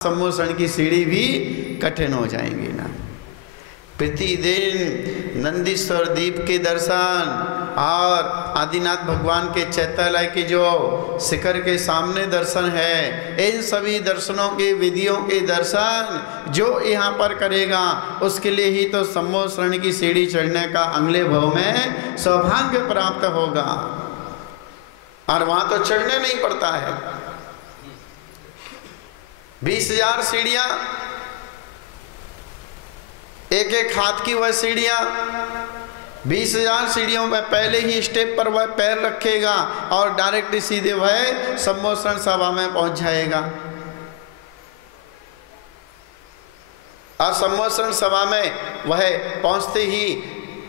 सम्मोषण की सीढ़ी भी कठिन हो जाएंगी ना। प्रतिदिन नंदीश्वर दीप के दर्शन और आदिनाथ भगवान के चैत्यालय की जो शिखर के सामने दर्शन है, इन सभी दर्शनों के विधियों के दर्शन जो यहाँ पर करेगा उसके लिए ही तो सम्मोषण की सीढ़ी चढ़ने का अगले भव में सौभाग्य प्राप्त होगा। और वहाँ तो चढ़ने नहीं पड़ता है। 20,000 सीढ़ियाँ, एक एक हाथ की वह सीढ़ियाँ, 20,000 सीढ़ियों में पहले ही स्टेप पर वह पैर रखेगा और डायरेक्ट सीधे वह सम्मोषण सभा में पहुंच जाएगा। और सम्मोषण सभा में वह पहुंचते ही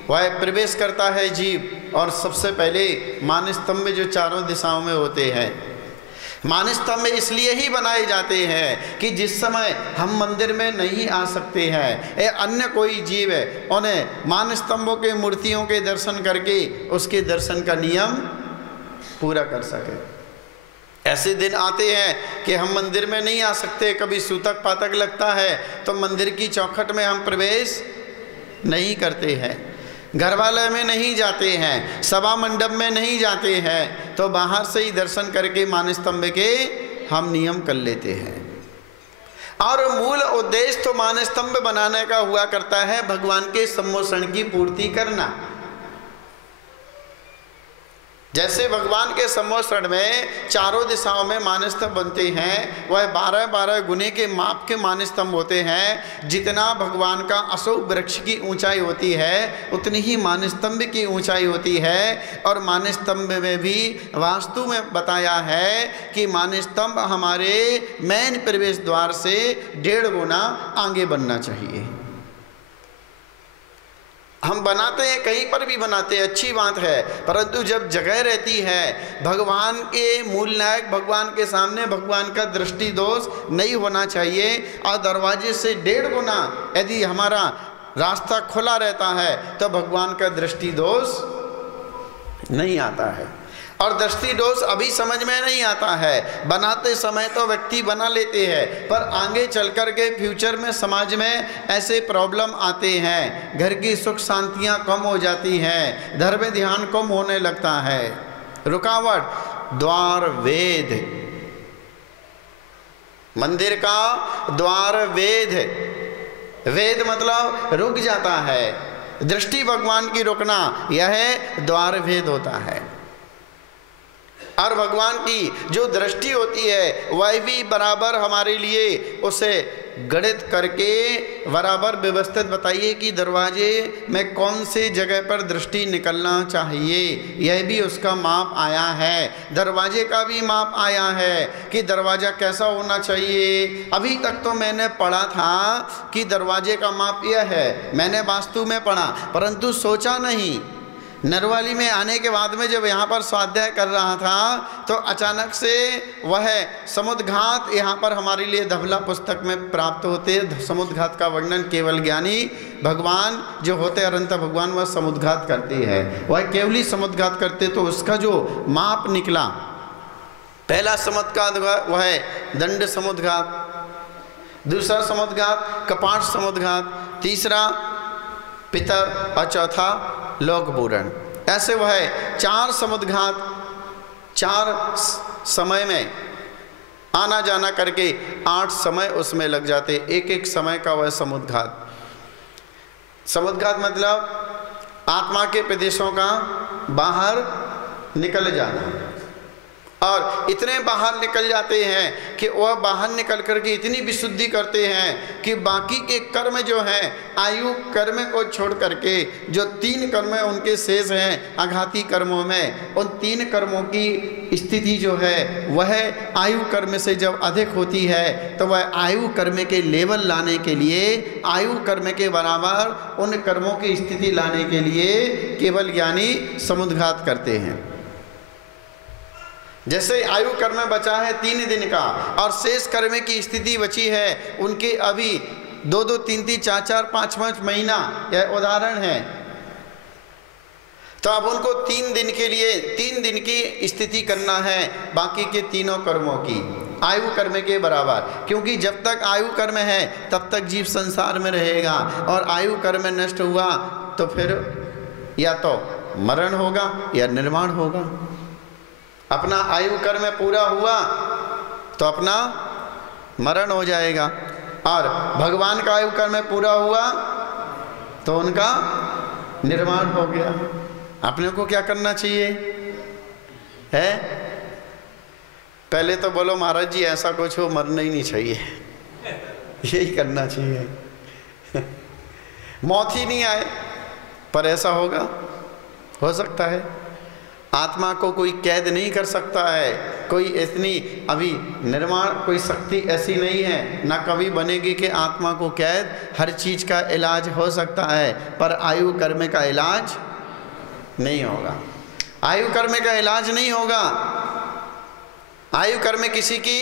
वह प्रवेश करता है जीव। और सबसे पहले मान स्तंभ जो चारों दिशाओं में होते हैं, मान स्तंभ इसलिए ही बनाए जाते हैं कि जिस समय हम मंदिर में नहीं आ सकते हैं, अन्य कोई जीव है, उन्हें मान स्तंभों के मूर्तियों के दर्शन करके उसके दर्शन का नियम पूरा कर सके। ऐसे दिन आते हैं कि हम मंदिर में नहीं आ सकते, कभी सूतक पातक लगता है तो मंदिर की चौखट में हम प्रवेश नहीं करते हैं, घरवाले में नहीं जाते हैं, सभा मंडप में नहीं जाते हैं, तो बाहर से ही दर्शन करके मान स्तंभ के हम नियम कर लेते हैं। और मूल उद्देश्य तो मान स्तंभ बनाने का हुआ करता है भगवान के सम्मोषण की पूर्ति करना। जैसे भगवान के सम्मोषण में चारों दिशाओं में मान स्तंभ बनते हैं, वह 12-12 गुने के माप के मान स्तंभ होते हैं। जितना भगवान का अशोक वृक्ष की ऊंचाई होती है उतनी ही मान स्तंभ की ऊंचाई होती है। और मान स्तंभ में भी वास्तु में बताया है कि मान स्तंभ हमारे मेन प्रवेश द्वार से 1.5 गुना आगे बनना चाहिए। हम बनाते हैं, कहीं पर भी बनाते हैं, अच्छी बात है, परंतु जब जगह रहती है भगवान के मूल नायक भगवान के सामने भगवान का दृष्टि दोष नहीं होना चाहिए। और दरवाजे से 1.5 गुना यदि हमारा रास्ता खुला रहता है तो भगवान का दृष्टि दोष नहीं आता है। और दृष्टि दोष अभी समझ में नहीं आता है, बनाते समय तो व्यक्ति बना लेते हैं, पर आगे चल कर के फ्यूचर में समाज में ऐसे प्रॉब्लम आते हैं, घर की सुख शांतियाँ कम हो जाती हैं, धर्म में ध्यान कम होने लगता है। रुकावट द्वार वेद, मंदिर का द्वार वेद, वेद मतलब रुक जाता है, दृष्टि भगवान की रुकना यह द्वार वेद होता है। और भगवान की जो दृष्टि होती है वह भी बराबर हमारे लिए उसे गणित करके बराबर व्यवस्थित बताइए कि दरवाजे में कौन से जगह पर दृष्टि निकलना चाहिए, यह भी उसका माप आया है। दरवाजे का भी माप आया है कि दरवाज़ा कैसा होना चाहिए। अभी तक तो मैंने पढ़ा था कि दरवाजे का माप यह है, मैंने वास्तु में पढ़ा, परंतु सोचा नहीं। नरवाली में आने के बाद में जब यहाँ पर स्वाध्याय कर रहा था तो अचानक से वह समुद्घात यहाँ पर हमारे लिए धवला पुस्तक में प्राप्त होते हैं। समुद्घात का वर्णन केवल ज्ञानी भगवान जो होते अनंत भगवान वह समुद्घात करते हैं, वह केवली समुद्घात करते। तो उसका जो माप निकला, पहला समुद्घात वह है दंड समुद्घात, दूसरा समुद्घात कपाट समुद्घात, तीसरा पितर और चौथा लोक पूरण। ऐसे वह 4 समुद्घात 4 समय में आना जाना करके 8 समय उसमें लग जाते, एक एक समय का वह समुद्घात। समुद्घात मतलब आत्मा के प्रदेशों का बाहर निकल जाना। और इतने बाहर निकल जाते हैं कि वह बाहर निकल करके इतनी विशुद्धि करते हैं कि बाकी के कर्म जो हैं, आयु कर्म को छोड़ करके जो 3 कर्म उनके शेष हैं आघाती कर्मों में, उन 3 कर्मों की स्थिति जो है वह आयु कर्म से जब अधिक होती है तो वह आयु कर्म के लेवल लाने के लिए, आयु कर्म के बराबर उन कर्मों की स्थिति लाने के लिए केवल ज्ञानी समुद्घात करते हैं। जैसे आयु कर्म बचा है 3 दिन का और शेष कर्म की स्थिति बची है उनके अभी 2-2, 3-3, 4-4, 5-5 महीना, यह उदाहरण है। तो अब उनको 3 दिन के लिए 3 दिन की स्थिति करना है बाकी के तीनों कर्मों की। आयु कर्म के बराबर, क्योंकि जब तक आयु कर्म है तब तक जीव संसार में रहेगा, और आयु कर्म नष्ट हुआ तो फिर या तो मरण होगा या निर्माण होगा। अपना आयु कर्म पूरा हुआ तो अपना मरण हो जाएगा, और भगवान का आयु कर्म पूरा हुआ तो उनका निर्माण हो गया। अपने को क्या करना चाहिए है? पहले तो बोलो महाराज जी ऐसा कुछ हो, मरना ही नहीं चाहिए, यही करना चाहिए। मौत ही नहीं आए, पर ऐसा होगा, हो सकता है। आत्मा को कोई कैद नहीं कर सकता है, कोई इतनी अभी निर्माण कोई शक्ति ऐसी नहीं है, ना कभी बनेगी कि आत्मा को कैद। हर चीज़ का इलाज हो सकता है, पर आयु कर्म का इलाज नहीं होगा। आयु कर्म का इलाज नहीं होगा। आयु कर्म किसी की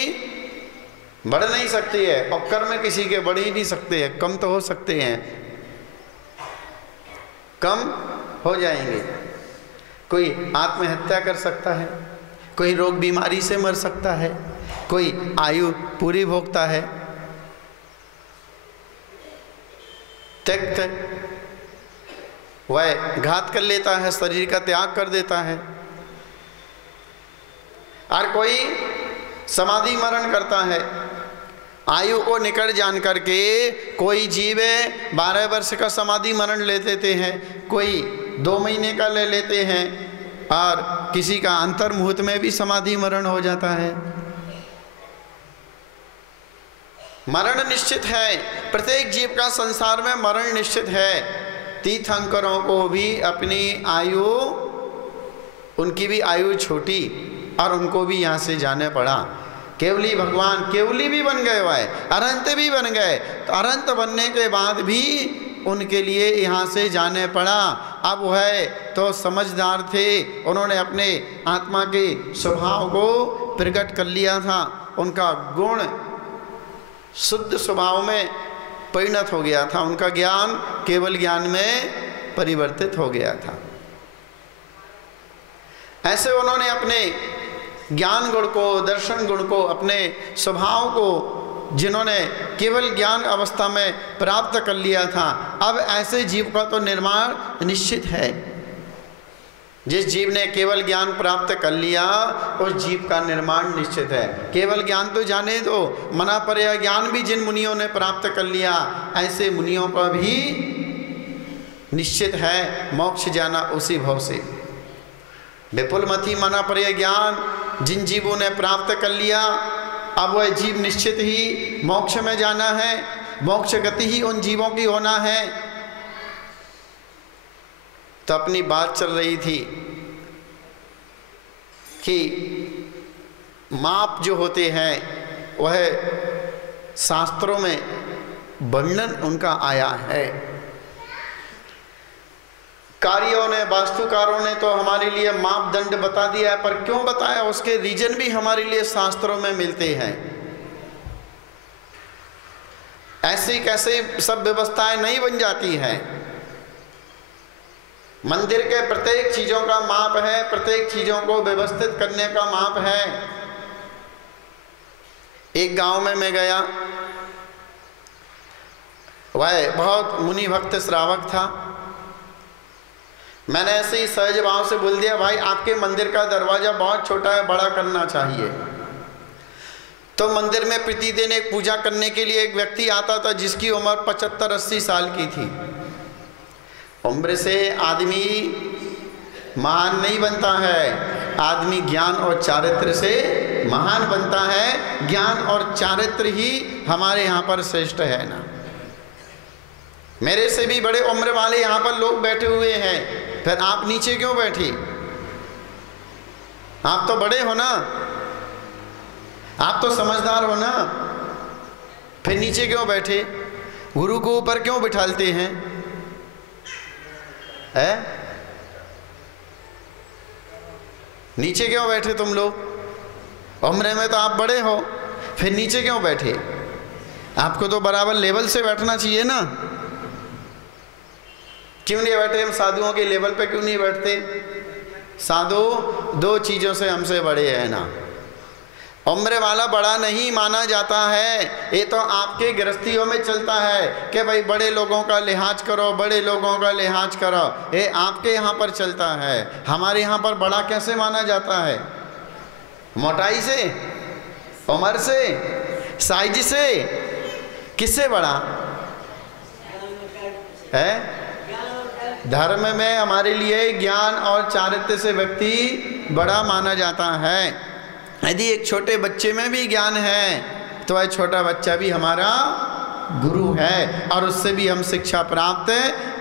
बढ़ नहीं सकती है, और कर्म किसी के बढ़ ही नहीं सकते हैं। कम तो हो सकते हैं, कम हो जाएंगे। कोई आत्महत्या कर सकता है, कोई रोग बीमारी से मर सकता है, कोई आयु पूरी भोगता है, त्यक्त वह घात कर लेता है, शरीर का त्याग कर देता है, और कोई समाधि मरण करता है। आयु को निकट जान करके कोई जीव 12 वर्ष का समाधि मरण ले लेते हैं, कोई 2 महीने का ले लेते हैं, और किसी का अंतर मुहूर्त में भी समाधि मरण हो जाता है। मरण निश्चित है, प्रत्येक जीव का संसार में मरण निश्चित है। तीर्थंकरों को भी अपनी आयु, उनकी भी आयु छोटी, और उनको भी यहाँ से जाने पड़ा। केवली भगवान केवली भी बन गए, हुए अनंत भी बन गए, तो अनंत बनने के बाद भी उनके लिए यहाँ से जाने पड़ा। अब वह तो समझदार थे, उन्होंने अपने आत्मा के स्वभाव को प्रकट कर लिया था, उनका गुण शुद्ध स्वभाव में परिणत हो गया था, उनका ज्ञान केवल ज्ञान में परिवर्तित हो गया था। ऐसे उन्होंने अपने ज्ञान गुण को, दर्शन गुण को, अपने स्वभाव को जिन्होंने केवल ज्ञान अवस्था में प्राप्त कर लिया था, अब ऐसे जीव का तो निर्माण निश्चित है। जिस जीव ने केवल ज्ञान प्राप्त कर लिया उस जीव का निर्माण निश्चित है। केवल ज्ञान तो जाने दो, मना पर्याय ज्ञान भी जिन मुनियों ने प्राप्त कर लिया, ऐसे मुनियों का भी निश्चित है मोक्ष जाना उसी भव से। विपुलमति मना पर्याय ज्ञान जिन जीवों ने प्राप्त कर लिया, अब वह जीव निश्चित ही मोक्ष में जाना है, मोक्ष गति ही उन जीवों की होना है। तो अपनी बात चल रही थी कि माप जो होते हैं वह शास्त्रों में वर्णन उनका आया है। कारियों ने, वास्तुकारों ने तो हमारे लिए मापदंड बता दिया है, पर क्यों बताया उसके रीजन भी हमारे लिए शास्त्रों में मिलते हैं। ऐसी कैसे सब व्यवस्थाएं नहीं बन जाती हैं। मंदिर के प्रत्येक चीजों का माप है, प्रत्येक चीजों को व्यवस्थित करने का माप है। एक गांव में मैं गया, वह बहुत मुनि भक्त श्रावक था। मैंने ऐसे ही सहज भाव से बोल दिया, भाई आपके मंदिर का दरवाजा बहुत छोटा है, बड़ा करना चाहिए। तो मंदिर में प्रतिदिन एक पूजा करने के लिए एक व्यक्ति आता था जिसकी उम्र 75-80 साल की थी। उम्र से आदमी महान नहीं बनता है, आदमी ज्ञान और चारित्र से महान बनता है। ज्ञान और चारित्र ही हमारे यहाँ पर श्रेष्ठ है ना। मेरे से भी बड़े उम्र वाले यहाँ पर लोग बैठे हुए हैं, फिर आप नीचे क्यों बैठे? आप तो बड़े हो ना, आप तो समझदार हो ना, फिर नीचे क्यों बैठे? गुरु को ऊपर क्यों बिठालते हैं? है? नीचे क्यों बैठे तुम लोग? उम्र में तो आप बड़े हो, फिर नीचे क्यों बैठे? आपको तो बराबर लेवल से बैठना चाहिए ना। क्यों नहीं बैठे? हम साधुओं के लेवल पे क्यों नहीं बैठते? साधु 2 चीज़ों से हमसे बड़े हैं ना, उम्र वाला बड़ा नहीं माना जाता है। ये तो आपके गृहस्थियों में चलता है कि भाई बड़े लोगों का लिहाज करो, बड़े लोगों का लिहाज करो, ये आपके यहाँ पर चलता है। हमारे यहाँ पर बड़ा कैसे माना जाता है? मोटाई से, उम्र से, साइज से? किससे बड़ा है? धर्म में हमारे लिए ज्ञान और चारित्र्य से व्यक्ति बड़ा माना जाता है। यदि एक छोटे बच्चे में भी ज्ञान है तो वह छोटा बच्चा भी हमारा गुरु है और उससे भी हम शिक्षा प्राप्त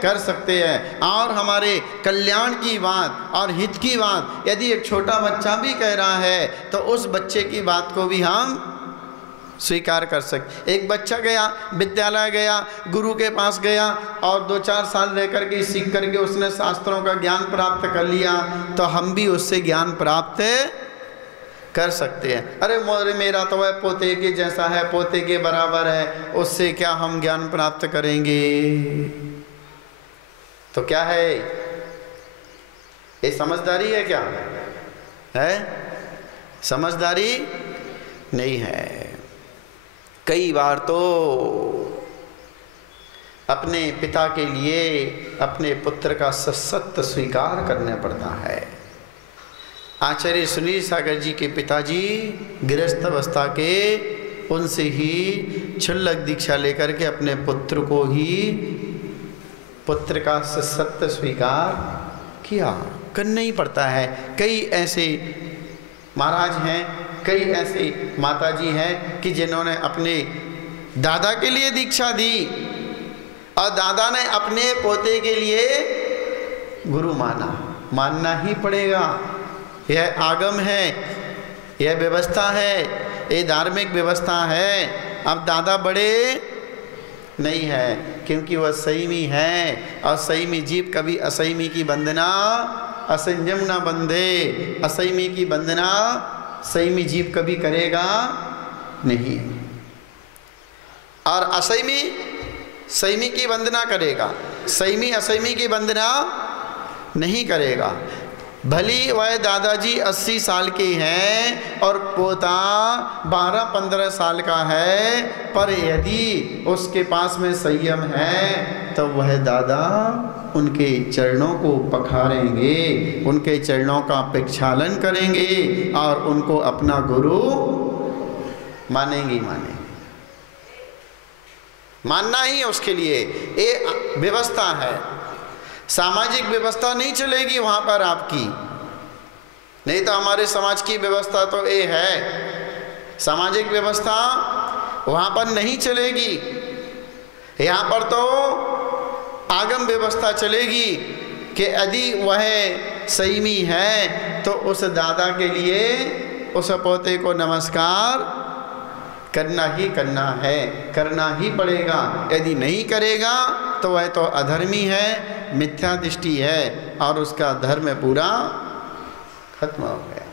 कर सकते हैं। और हमारे कल्याण की बात और हित की बात यदि एक छोटा बच्चा भी कह रहा है तो उस बच्चे की बात को भी हम स्वीकार कर सकते। एक बच्चा गया, विद्यालय गया, गुरु के पास गया और 2-4 साल रह करके सीख करके उसने शास्त्रों का ज्ञान प्राप्त कर लिया, तो हम भी उससे ज्ञान प्राप्त कर सकते हैं। अरे मेरा तो वह पोते के जैसा है, पोते के बराबर है, उससे क्या हम ज्ञान प्राप्त करेंगे? तो क्या है ये? समझदारी है क्या है? समझदारी नहीं है। कई बार तो अपने पिता के लिए अपने पुत्र का सत्य स्वीकार करना पड़ता है। आचार्य सुनील सागर जी के पिताजी गृहस्थ अवस्था के, उनसे ही क्षुल्लक दीक्षा लेकर के अपने पुत्र को ही पुत्र का सत्य स्वीकार किया। करना ही पड़ता है। कई ऐसे महाराज हैं, कई ऐसी माताजी हैं कि जिन्होंने अपने दादा के लिए दीक्षा दी और दादा ने अपने पोते के लिए गुरु मानना ही पड़ेगा। यह आगम है, यह व्यवस्था है, ये धार्मिक व्यवस्था है। अब दादा बड़े नहीं है क्योंकि वह संयमी है और संयमी जीव कभी असंयमी की वंदना असंयम न बंधे। असंयमी की वंदना संयमी जीव कभी करेगा नहीं और असंयमी संयमी की वंदना करेगा, संयमी असंयमी की वंदना नहीं करेगा। भली वह दादाजी 80 साल के हैं और पोता 12-15 साल का है, पर यदि उसके पास में संयम है तो वह दादा उनके चरणों को पखारेंगे, उनके चरणों का प्रक्षालन करेंगे और उनको अपना गुरु मानेंगे। मानना ही उसके लिए ये व्यवस्था है। सामाजिक व्यवस्था नहीं चलेगी वहाँ पर आपकी, नहीं तो हमारे समाज की व्यवस्था तो ये है। सामाजिक व्यवस्था वहाँ पर नहीं चलेगी, यहाँ पर तो आगम व्यवस्था चलेगी कि यदि वह संयमी है तो उस दादा के लिए उस पोते को नमस्कार करना ही करना है, करना ही पड़ेगा। यदि नहीं करेगा तो वह तो अधर्मी है, मिथ्या दृष्टि है और उसका धर्म पूरा खत्म हो गया।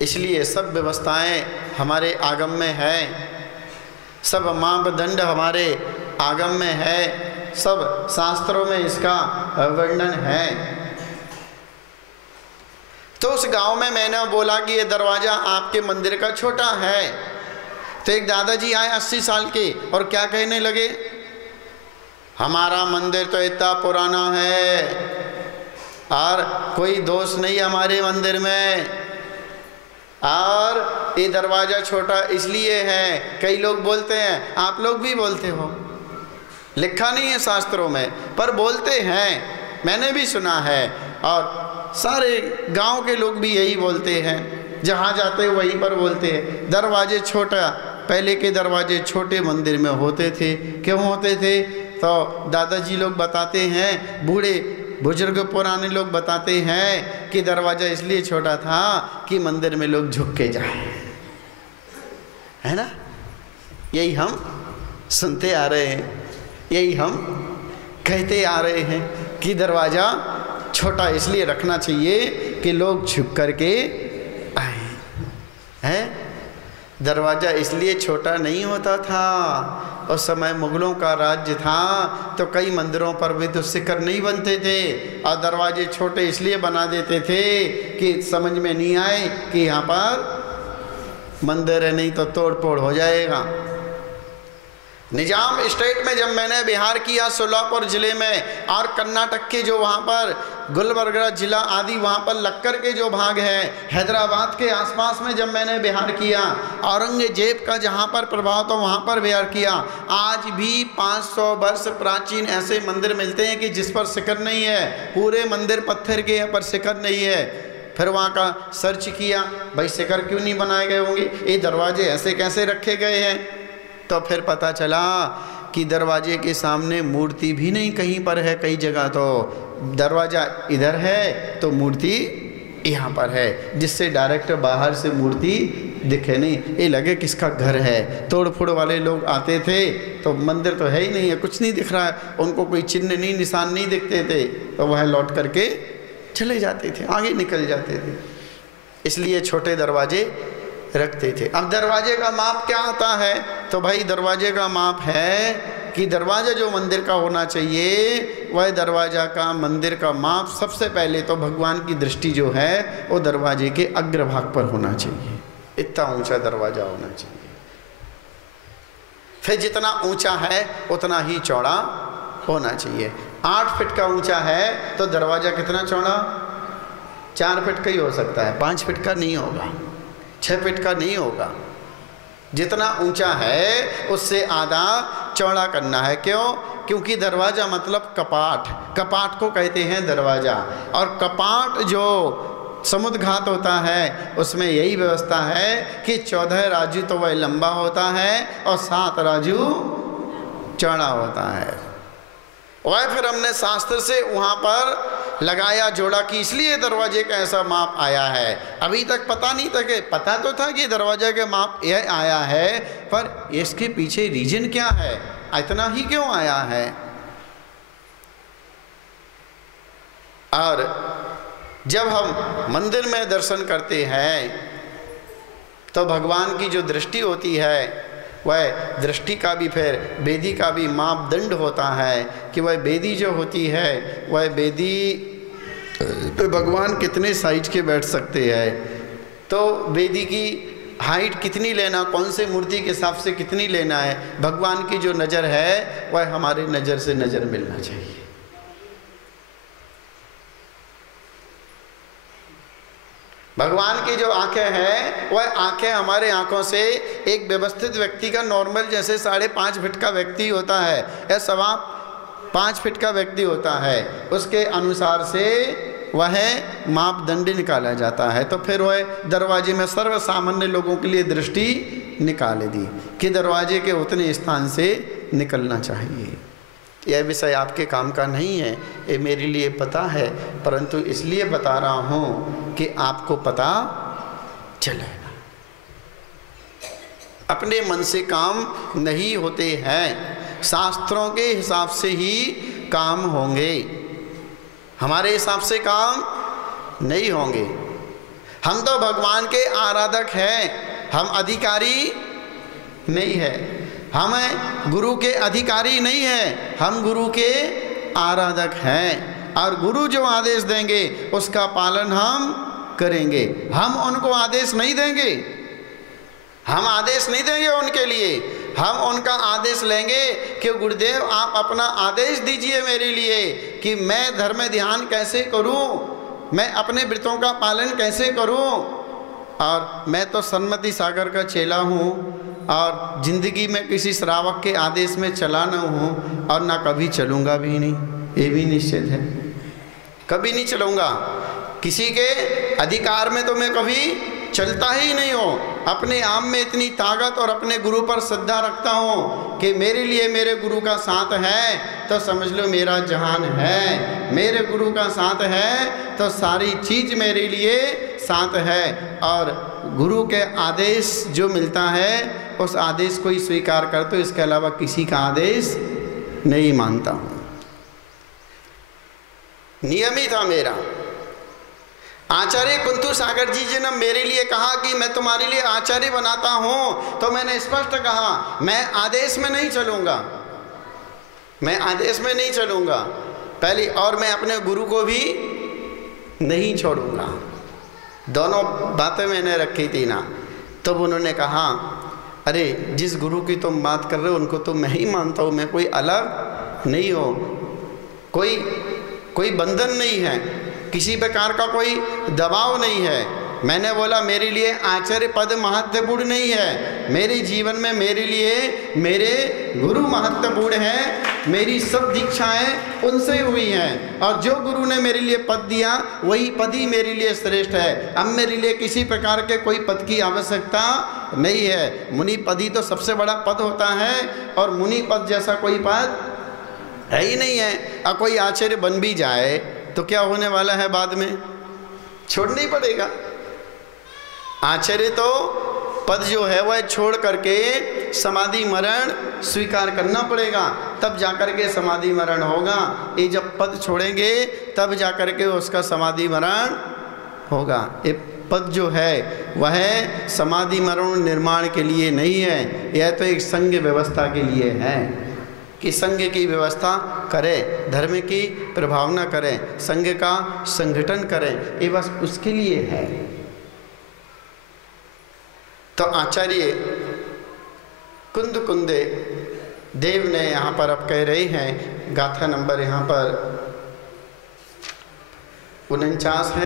इसलिए सब व्यवस्थाएं हमारे आगम में है, सब मापदंड हमारे आगम में है, सब शास्त्रों में इसका वर्णन है। तो उस गांव में मैंने बोला कि ये दरवाज़ा आपके मंदिर का छोटा है, तो एक दादाजी आए 80 साल के और क्या कहने लगे, हमारा मंदिर तो इतना पुराना है और कोई दोष नहीं हमारे मंदिर में, और ये दरवाज़ा छोटा इसलिए है। कई लोग बोलते हैं, आप लोग भी बोलते हो, लिखा नहीं है शास्त्रों में पर बोलते हैं, मैंने भी सुना है और सारे गांव के लोग भी यही बोलते हैं, जहाँ जाते वहीं पर बोलते हैं। दरवाजे छोटा, पहले के दरवाजे छोटे मंदिर में होते थे। क्यों होते थे? तो दादाजी लोग बताते हैं, बूढ़े बुजुर्ग पुराने लोग बताते हैं कि दरवाज़ा इसलिए छोटा था कि मंदिर में लोग झुक के जाए, है ना। यही हम सुनते आ रहे हैं, यही हम कहते आ रहे हैं कि दरवाज़ा छोटा इसलिए रखना चाहिए कि लोग झुक करके आए हैं। दरवाज़ा इसलिए छोटा नहीं होता था, उस समय मुग़लों का राज्य था तो कई मंदिरों पर भी तो शिखर नहीं बनते थे, और दरवाजे छोटे इसलिए बना देते थे कि समझ में नहीं आए कि यहाँ पर मंदिर है, नहीं तो तोड़ फोड़ हो जाएगा। निजाम स्टेट में जब मैंने बिहार किया, सोलापुर ज़िले में, और कर्नाटक के जो वहाँ पर गुलबर्गा ज़िला आदि वहाँ पर लक्कर के जो भाग है, हैदराबाद के आसपास में जब मैंने बिहार किया, औरंगजेब का जहाँ पर प्रभाव था वहाँ पर बिहार किया, आज भी 500 वर्ष प्राचीन ऐसे मंदिर मिलते हैं कि जिस पर शिखर नहीं है, पूरे मंदिर पत्थर के हैं पर शिखर नहीं है। फिर वहाँ का सर्च किया, भाई शिखर क्यों नहीं बनाए गए होंगे, ये दरवाजे ऐसे कैसे रखे गए हैं, तो फिर पता चला कि दरवाजे के सामने मूर्ति भी नहीं कहीं पर है, कई जगह तो दरवाज़ा इधर है तो मूर्ति यहाँ पर है, जिससे डायरेक्ट बाहर से मूर्ति दिखे नहीं, ये लगे किसका घर है। तोड़ फोड़ वाले लोग आते थे तो मंदिर तो है ही नहीं है, कुछ नहीं दिख रहा है, उनको कोई चिन्ह नहीं, निशान नहीं दिखते थे, तो वह लौट करके चले जाते थे, आगे निकल जाते थे। इसलिए छोटे दरवाजे रखते थे। अब दरवाजे का माप क्या आता है, तो भाई दरवाजे का माप है कि दरवाज़ा जो मंदिर का होना चाहिए, वह दरवाज़ा का मंदिर का माप सबसे पहले तो भगवान की दृष्टि जो है वो दरवाजे के अग्रभाग पर होना चाहिए, इतना ऊंचा दरवाज़ा होना चाहिए। फिर जितना ऊंचा है उतना ही चौड़ा होना चाहिए। 8 फीट का ऊंचा है तो दरवाज़ा कितना चौड़ा, 4 फीट का ही हो सकता है, 5 फीट का नहीं होगा, 6 फीट का नहीं होगा। जितना ऊंचा है उससे आधा चौड़ा करना है। क्यों? क्योंकि दरवाज़ा मतलब कपाट, कपाट को कहते हैं दरवाज़ा, और कपाट जो समुद्र घाट होता है उसमें यही व्यवस्था है कि 14 राजू तो वह लंबा होता है और 7 राजू चौड़ा होता है। वह फिर हमने शास्त्र से वहाँ पर लगाया जोड़ा कि इसलिए दरवाजे का ऐसा माप आया है। अभी तक पता नहीं था, कि पता तो था कि दरवाजे के माप यह आया है, पर इसके पीछे रीजन क्या है, इतना ही क्यों आया है। और जब हम मंदिर में दर्शन करते हैं तो भगवान की जो दृष्टि होती है वह दृष्टि का भी फिर वेदी का भी मापदंड होता है कि वह वेदी जो होती है वह वेदी तो भगवान कितने साइज के बैठ सकते हैं, तो वेदी की हाइट कितनी लेना, कौन से मूर्ति के हिसाब से कितनी लेना है। भगवान की जो नज़र है वह हमारे नज़र से नज़र मिलना चाहिए। भगवान की जो आंखें हैं वह आंखें हमारे आंखों से एक व्यवस्थित व्यक्ति का नॉर्मल जैसे 5.5 फीट का व्यक्ति होता है या 5.25 फीट का व्यक्ति होता है, उसके अनुसार से वह मापदंड निकाला जाता है। तो फिर वह दरवाजे में सर्व सामान्य लोगों के लिए दृष्टि निकाले दी कि दरवाजे के उतने स्थान से निकलना चाहिए। यह विषय आपके काम का नहीं है, ये मेरे लिए पता है, परंतु इसलिए बता रहा हूँ कि आपको पता चलेगा। अपने मन से काम नहीं होते हैं, शास्त्रों के हिसाब से ही काम होंगे, हमारे हिसाब से काम नहीं होंगे। हम तो भगवान के आराधक हैं, हम अधिकारी नहीं है, हम गुरु के अधिकारी नहीं हैं, हम गुरु के आराधक हैं। और गुरु जो आदेश देंगे उसका पालन हम करेंगे, हम उनको आदेश नहीं देंगे, हम आदेश नहीं देंगे उनके लिए, हम उनका आदेश लेंगे कि गुरुदेव आप अपना आदेश दीजिए मेरे लिए कि मैं धर्म ध्यान कैसे करूं, मैं अपने व्रतों का पालन कैसे करूं। और मैं तो सन्मति सागर का चेला हूं और ज़िंदगी में किसी श्रावक के आदेश में चला न हूँ और ना कभी चलूँगा भी नहीं, ये भी निश्चित है, कभी नहीं चलूँगा। किसी के अधिकार में तो मैं कभी चलता ही नहीं हूँ। अपने आप में इतनी ताकत और अपने गुरु पर श्रद्धा रखता हूँ कि मेरे लिए मेरे गुरु का साथ है तो समझ लो मेरा जहान है, मेरे गुरु का साथ है तो सारी चीज़ मेरे लिए साथ है। और गुरु के आदेश जो मिलता है उस आदेश को ही स्वीकार करते हो, इसके अलावा किसी का आदेश नहीं मानता हूँ। नियम ही था मेरा। आचार्य कुंतु सागर जी ने मेरे लिए कहा कि मैं तुम्हारे लिए आचार्य बनाता हूं, तो मैंने स्पष्ट कहा मैं आदेश में नहीं चलूंगा, मैं आदेश में नहीं चलूंगा पहली, और मैं अपने गुरु को भी नहीं छोड़ूंगा। दोनों बातें मैंने रखी थी ना। तब तो उन्होंने कहा अरे जिस गुरु की तुम बात कर रहे हो उनको तो मैं ही मानता हूँ, मैं कोई अलग नहीं हो, कोई बंधन नहीं है, किसी प्रकार का कोई दबाव नहीं है। मैंने बोला मेरे लिए आचार्य पद महत्वपूर्ण नहीं है, मेरे जीवन में मेरे लिए मेरे गुरु महत्वपूर्ण हैं, मेरी सब दीक्षाएं उनसे हुई हैं, और जो गुरु ने मेरे लिए पद दिया वही पद ही मेरे लिए श्रेष्ठ है। अब मेरे लिए किसी प्रकार के कोई पद की आवश्यकता नहीं है। मुनि पद ही तो सबसे बड़ा पद होता है, और मुनि पद जैसा कोई पद है ही नहीं है। अब कोई आचार्य बन भी जाए तो क्या होने वाला है, बाद में छोड़ना ही पड़ेगा। आचार्य तो पद जो है वह छोड़ करके समाधि मरण स्वीकार करना पड़ेगा, तब जाकर के समाधि मरण होगा। ये जब पद छोड़ेंगे तब जाकर के उसका समाधि मरण होगा। ये पद जो है वह समाधि मरण निर्माण के लिए नहीं है, यह तो एक संघ व्यवस्था के लिए है कि संघ की व्यवस्था करें, धर्म की प्रभावना करें, संघ का संगठन करें, ये बस उसके लिए है। तो आचार्य कुंदकुंदे देव ने यहाँ पर अब कह रहे हैं, गाथा नंबर यहाँ पर 49 है।